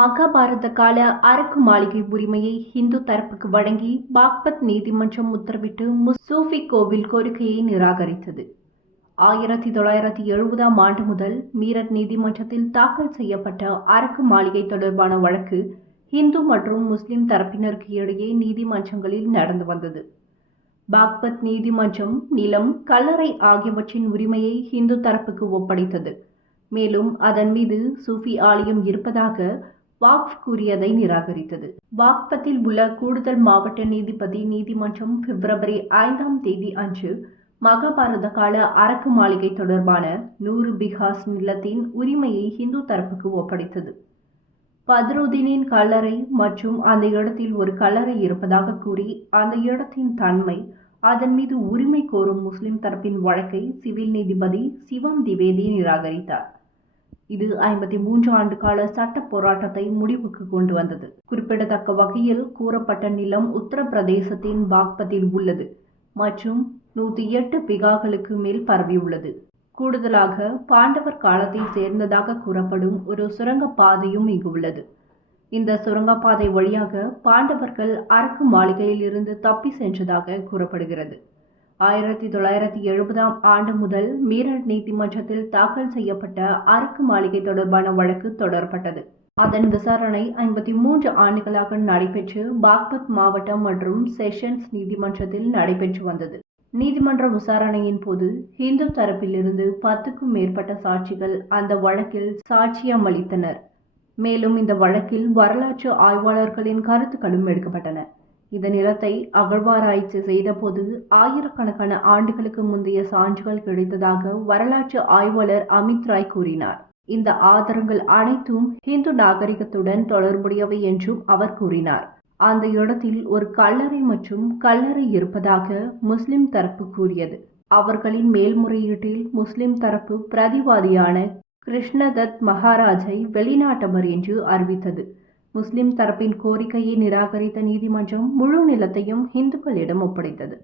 மகாபாரத கால அரக்கு மாளிகை உரிமையை ஹிந்து தரப்புக்கு வழங்கி பாக்பத் நீதிமன்றம் உத்தரவிட்டு சூஃபி கோவில் கோரிக்கையை நிராகரித்தது. 1970ஆம் ஆண்டு முதல் மீரட் நீதிமன்றத்தில் தாக்கல் செய்யப்பட்ட அரக்கு மாளிகை தொடர்பான வழக்கு இந்து மற்றும் முஸ்லிம் தரப்பினருக்கு இடையே நீதிமன்றங்களில் நடந்து வந்தது. பாக்பத் நீதிமன்றம் நிலம், கல்லறை ஆகியவற்றின் உரிமையை இந்து தரப்புக்கு ஒப்படைத்தது. மேலும் அதன் மீது சூஃபி ஆலயம் இருப்பதாக வாக்ஃப் கூறியதை நிராகரித்தது. பாக்பத்தில் உள்ள கூடுதல் மாவட்ட நீதிபதி நீதிமன்றம் பிப்ரவரி 5ஆம் தேதி அன்று மகாபாரத கால அரக்கு மாளிகை தொடர்பான 100 பிகாஸ் நிலத்தின் உரிமையை இந்து தரப்புக்கு ஒப்படைத்தது. பத்ருதீனின் கல்லறை மற்றும் அந்த இடத்தில் ஒரு கல்லறை இருப்பதாக கூறி அந்த இடத்தின் தன்மை, அதன் மீது உரிமை கோரும் முஸ்லிம் தரப்பின் வழக்கை சிவில் நீதிபதி சிவம் திவேதி நிராகரித்தார். இது 53 ஆண்டு கால சட்ட போராட்டத்தை முடிவுக்கு கொண்டு வந்தது. குறிப்பிடத்தக்க வகையில் கூறப்பட்ட நிலம் உத்தரப்பிரதேசத்தின் பாக்பத்தில் உள்ளது மற்றும் 108 பிகாக்களுக்கு மேல் பரவியுள்ளது. கூடுதலாக பாண்டவர் காலத்தை சேர்ந்ததாக கூறப்படும் ஒரு சுரங்கப்பாதையும் இங்கு உள்ளது. இந்த சுரங்கப்பாதை வழியாக பாண்டவர்கள் அரக்கு மாளிகையில் இருந்து தப்பி சென்றதாக கூறப்படுகிறது. 1970ஆம் ஆண்டு முதல் மீரட் நீதிமன்றத்தில் தாக்கல் செய்யப்பட்ட அரக்கு மாளிகை தொடர்பான வழக்கு தொடரப்பட்டது. அதன் விசாரணை 53 ஆண்டுகளாக நடைபெற்று பாக்பத் மாவட்டம் மற்றும் செஷன்ஸ் நீதிமன்றத்தில் நடைபெற்று வந்தது. நீதிமன்ற விசாரணையின் போது இந்து தரப்பிலிருந்து 10க்கும் மேற்பட்ட சாட்சிகள் அந்த வழக்கில் சாட்சியம் அளித்தனர். மேலும் இந்த வழக்கில் வரலாற்று ஆய்வாளர்களின் கருத்துக்களும் எடுக்கப்பட்டன. இந்த நிலத்தை அகழ்வாராய்ச்சி செய்தபோது ஆயிரக்கணக்கான ஆண்டுகளுக்கு முந்தைய சான்றுகள் கிடைத்ததாக வரலாற்று ஆய்வாளர் அமித் ராய் கூறினார். இந்த ஆதாரங்கள் அனைத்தும் இந்து நாகரிகத்துடன் தொடர்புடையவை என்றும் அவர் கூறினார். அந்த இடத்தில் ஒரு கல்லறை மற்றும் கல்லறை இருப்பதாக முஸ்லிம் தரப்பு கூறியது. அவர்களின் மேல்முறையீட்டில் முஸ்லிம் தரப்பு பிரதிவாதியான கிருஷ்ணதத் மகாராஜை வெளிநாட்டவர் என்று அறிவித்தது. முஸ்லிம் தரப்பின் கோரிக்கையை நிராகரித்த நீதிமன்றம் முழு நிலத்தையும் இந்துக்களிடம் ஒப்படைத்தது.